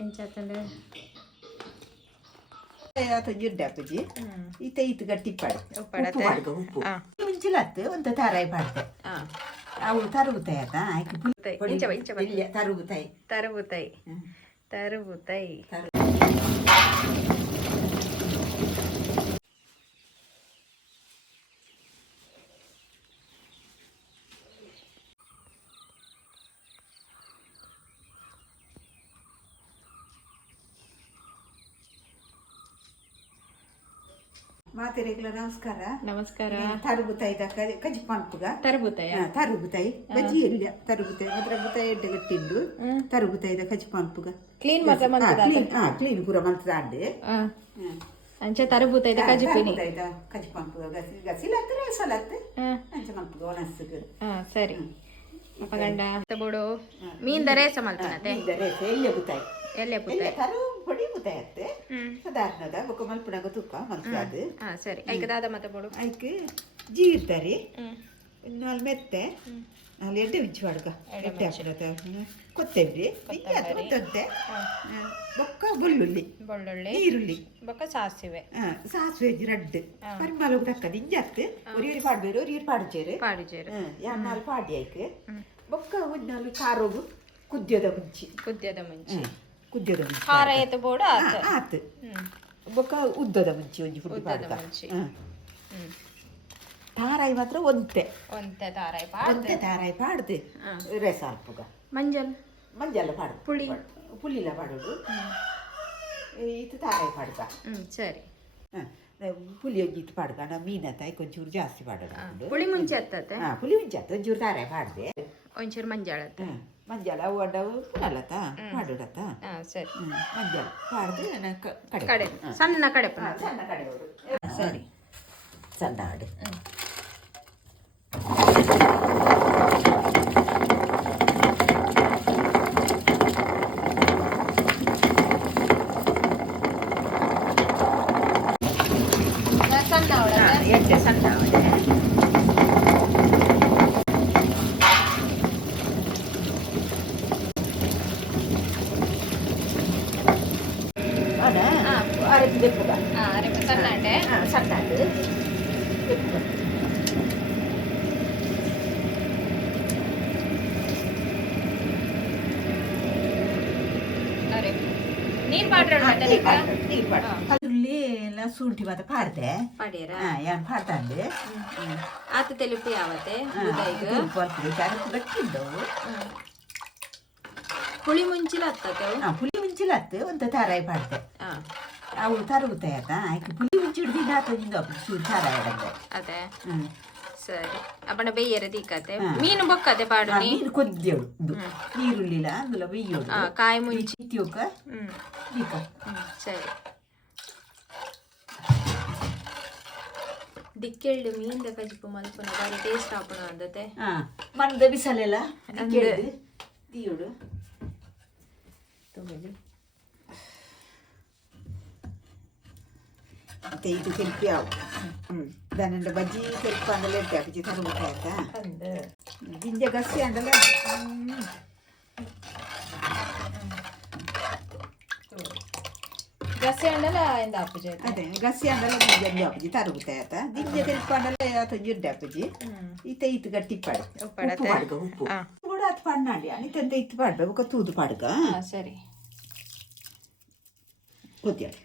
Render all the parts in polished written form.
ఎంచేతండి आता ಜಿಡ್ಡಾಪಜಿ ಈತ ಈತ ಗಟ್ಟಿ ಪಾಡು ಉಪ್ಪು ಪಾಡ್ಗ ಉಪ್ಪು ಮುಂಚಿಲತ್ತು ಒಂದು ತಾರಾಯಿ ಪಾಡ್ದೆ ಅವು ತರುಗುತ್ತಾಯಿ ಆತ ಆಯ್ಕೆ ತರುಗುತ್ತಾಯಿ ತರುಗುತ್ತಾಯಿ ತರುಗುತ್ತಾಯಿ ಮಾತೆರೆಗ್ಲ ನಮಸ್ಕಾರ ನಮಸ್ಕಾರ ತರುಗುತ್ತಾಯಿದ ಕಜಿ ಪಂಪುಗ ತರುಗುತ್ತಾಯ ತರುಗುತ್ತಾಯಿ ಬಜ್ಜಿ ಇಲ್ಲ ತರುಗುತ್ತಾಯಿ ಮಾತ್ರ ಗುತ್ತಾಯಿ ಎಡ್ಡೆ ಗಟ್ಟಿಂಡು ತರುಗುತ್ತಾಯಿದ ಕಜಿ ಪಂಪುಗ ಕ್ಲೀನ್ ಮಾತ್ರ ಕ್ಲೀನ್ ಪೂರ ಮಂತ್ರ ಆಡ್ಡೆ ಅಂಚೆ ತರುಗುತ್ತಾಯಿದ ಕಜಿ ಪಿನಿ ಕಜಿ ಪಂಪುಗ ಗಸಿಲತ್ತೆ ಸಲತ್ತೆ ಅಂಚೆ ಪಂಪುಗ ಒಣಸ್ಸುಗ ಸರಿ ಅಪಗಂಡ ಬೋಡು ಮೀನ್ ದರೇಸ ಮಲ್ತನತೆ ದರೇಸ ಎಲ್ಲಿ ಗುತ್ತಾಯಿ ಎಲ್ಲಿ ಪುತ್ತಾಯಿ ತರು ಪೊಡಿ ಗುತ್ತಾಯತ್ತೆ ಸಾಧಾರಣದ ಬೊಕ್ಕ ಮಲ್ಪುನಾಗ ತುಪ್ಪ ಮಲ್ಪುದು ಸರಿ ಐಕ ದಾದ ಮತ್ತೆ ಬೋಡು ಐಕೆ ಜೀರ್ತರಿ ನಾಲ್ ಮೆತ್ತೆ ನಾಲ್ ಎಡ್ಡೆ ಬಿಚ್ಚಿ ಬಾಡ್ಕ ಎಡ್ಡೆ ಹಾಕ್ಬಿಡತ್ತೆ ಕೊತ್ತಂಬರಿ ಕೊತ್ತಂತೆ ಬೊಕ್ಕ ಬೆಳ್ಳುಳ್ಳಿ ಈರುಳ್ಳಿ ಬೊಕ್ಕ ಸಾಸಿವೆ ಸಾಸಿವೆ ರಡ್ಡ್ ಪರಿಮಳ ತಕ್ಕ ನಿಂಜತ್ತು ಒರಿಯರಿ ಪಾಡ್ಬೇರು ಒರಿಯರಿ ಪಾಡ್ಚೇರು ನಾಲ್ ಪಾಡಿ ಐಕೆ ಬೊಕ್ಕ ಒಂದ್ ಕಾರೋಗು ಕುದ್ಯದ ಮುಂಚಿ ಕುದ್ಯದ ಮುಂಚಿ ಖಾರ ಏತು ಬೋಡು ಆತು ಬೊಕ್ಕ ಉದ್ದದ ಮುಂಚಿ ಒಂಜಿ ಫುಡ್ ಪಾಡ್ಕ ತಾರಾಯಿ ಮಾತ್ರ ಒಂತೆ ತಾರಾಯಿ ಪಾಡ್ದು ರೆಸ ಅಲ್ಪುಗ ಮಂಜಲ್ ಪಾಡು ಪುಳಿಲ ಪಾಡೋದು ಇದು ತಾರಾಯಿ ಪಾಡ್ಕ ಸರಿ ಪುಳಿ ಒಂಜಿತ್ತು ಪಾಡ್ಕ ನಾ ಮೀನತ್ತ ಒಂಚೂರು ಜಾಸ್ತಿ ಪಾಡೋದು ಪುಳಿ ಮುಂಚೆ ಹತ್ತತ್ತೆ ಪುಳಿ ಮುಂಚೆ ಹತ್ತು ಒಂಚೂರು ತಾರಾಯಿ ಪಾಡ್ದೆ ಒಂಚೂರು ಮಂಜಾಳತ್ತ ಮಂಜಾಳ ಒಡ್ಡವು ಪುನಲತ್ತ ಪಾಡೋಡತ್ತ ಸರಿ ಮಂಜಾಳ ಪಾಡ್ದು ಕಡೆ ಸಣ್ಣ ಕಡೆ ಸಣ್ಣ ಕಡೆ ಸರಿ ಸಣ್ಣ ಆಡು ಎಡ್ಡೆ ಸಣ್ಣ ಅರೆಪು ದೆಪ್ಪುಗ ಸಣ್ಣ ಸಣ್ಣ ನೀರ್ ಪಾಡ್ರೆ ಅದ್ರಲ್ಲಿ ಎಲ್ಲ ಶುಂಠಿ ಮತ್ತೆ ಪಾಡ್ದೆ ಯಾನ್ ಪಾಡ್ತಾಂಡೆ ಆತ ತೆಲುಪು ಯಾವತ್ತೆ ಗಟ್ಟಿದ್ದವು ಪುಳಿ ಮುಂಚಿಲ ಹತ್ತತೆ ಪುಳಿ ಮುಂಚಿಲ ಹತ್ತು ಒಂದು ತಾರಾಯಿ ಪಾಡ್ದೆ ಅವು ತರುಗುತ್ತಾಯಿ ಆತ ಆಯ್ಕೆ ಪುಳಿ ಮುಂಚಿ ಹಿಡ್ದಿದ್ದ ಆತದಿಂದ ಚೂರು ತಾರಾಯಿ ಆಡಂದೆ ಅದೇ ಸರಿ ಅಪ್ಪಣ ಬೆಯ್ಯರೆ ತಿಕ್ಕತ್ತೆ ಮೀನು ಬೊಕ್ಕತೆ ಪಾಡು ಮೀನು ಕೊದ್ದೆವು ನೀರುಳ್ಳಿಲ అందులో ಬೆಯ್ಯೋಡು ಕಾಯಿ ಮುಂಚಿ ಇತ್ಯೋಕ ದೀಕ ಸರಿ ದಿಕ್ಕೆಳ್ಳು ಮೀನ್ದ ಕಜಿಪು ಮಲ್ಪುನ ಬಾರಿ ಟೇಸ್ಟ್ ಆಪುನ ಅಂದತೆ ಮಂದ ಬಿಸಲೆಲ್ಲ ದಿಯೋಡು ತೊಗೊಳ್ಳಿ ಮತ್ತೆ ಇದು ತೆಲ್ಪಿ ಅವು ದನಂಡ ಬಜ್ಜಿ ತೆಲ್ಪ ಅಂದಲ್ಲ ಎಡ್ಡೆ ಬಜ್ಜಿ ತರಬೇಕಾಯ್ತ ಗಿಂಜ ಗಸಿ ಅಂದಲ್ಲ ಗಸಿ ಅಂಡಲ ಎಂದ ಅಪ್ಪುಜಿ ಅದೇ ಗಸಿ ಅಂದಲ್ಲ ಗಿಂಜ ಅಪ್ಪುಜಿ ತರಬೇಕಾಯ್ತ ಗಿಂಜ ತೆಲ್ಪ ಅಂದಲ್ಲ ಆತ ಜಿಡ್ಡೆ ಅಪ್ಪುಜಿ ಈತ ಈತ ಗಟ್ಟಿ ಪಾಡು ಉಪ್ಪು ಪಾಡ್ಗ ಉಪ್ಪು ಕೂಡ ಅದು ಪಣ್ಣಾಡಿ ಅನಿತಂತ ಇತ್ತು ಪಾಡ್ಬೇಕು ತೂದು ಪಾಡ್ಗ ಸರಿ ಗೊತ್ತಿಲ್ಲ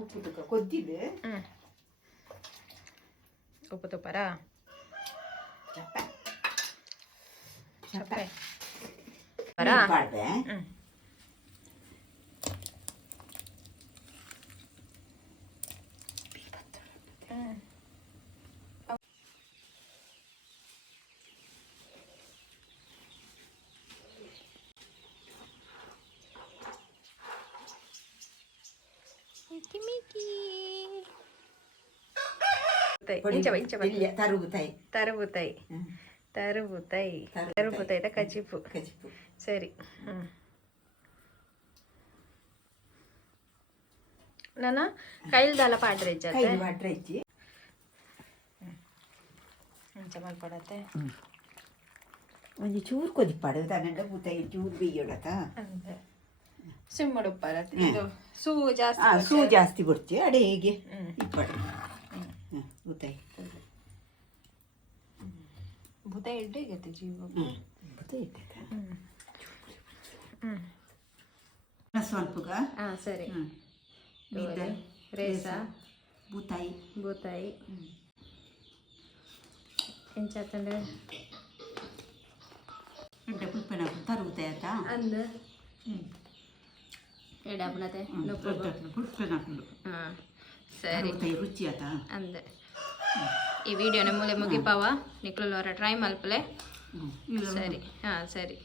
ಉಪ್ಪು ಕೊದ್ದಿದೆ ಉಪ್ಪು ತುಪ್ಪರ ಚಪ್ಪೆ ಪಾಡ್ದೆ ತರುಗುತ್ತಾಯಿ ಕಜಿಪು ಸರಿ ನಾನು ಕೈಲ್ದಲ್ಲ ಪಾಡ್ರೆ ಇಜ್ಜತ್ತೆ ಕೈಲಿ ಮಾಡ್ರೆ ಇಚ್ಚಿ ಹಂಚ ಮಲ್ಪಡತ್ತೆ ಒಂಜಿ ಚೂರು ಕೊದಿಪ್ಪಾಡು ತನ್ನಂಡ ಬೂತ ಚೂರು ಬೇಯೋಡತ ಅಂತೆ ಸಿಮ್ಮಡು ಉಪ್ಪರತ್ತೆ ಇದು ಸೂ ಜಾಸ್ತಿ ಸೂ ಜಾಸ್ತಿ ಬಿಡ್ತಿ ಅಡೆ ಹೇಗೆ ಇಪ್ಪಾಡು ಬೂತಾಯಿ ಭೂತ ಎಡ್ಡೆ ಗತಿ ಜೀವ ಬೂತ ಇಟ್ಟೈತ ಸ್ವಲ್ಪಗ ಹಾಂ ಸರಿ ಮಿದ್ದ ರೇಸ ಬೂತಾಯಿ ಬೂತಾಯಿ ಎಂಚಾತಂದ್ರೆ ಎಡ್ಡೆ ಪುಲ್ಪನ ತರುವುದೇ ಆತ ಅಂದ ಎಡಾಪನತೆ ಪುಲ್ಪನ ಹಾಂ ಸರಿ ರುಚಿ ಆತ ಅಂದ ಈ ವಿಡಿಯೋನ ಮೂಲೆ ಮುಗಿಪಾವ ನಿಕ್ಲೋರ ಟ್ರೈ ಮಲ್ಪಲೆ ಸರಿ ಹಾಂ ಸರಿ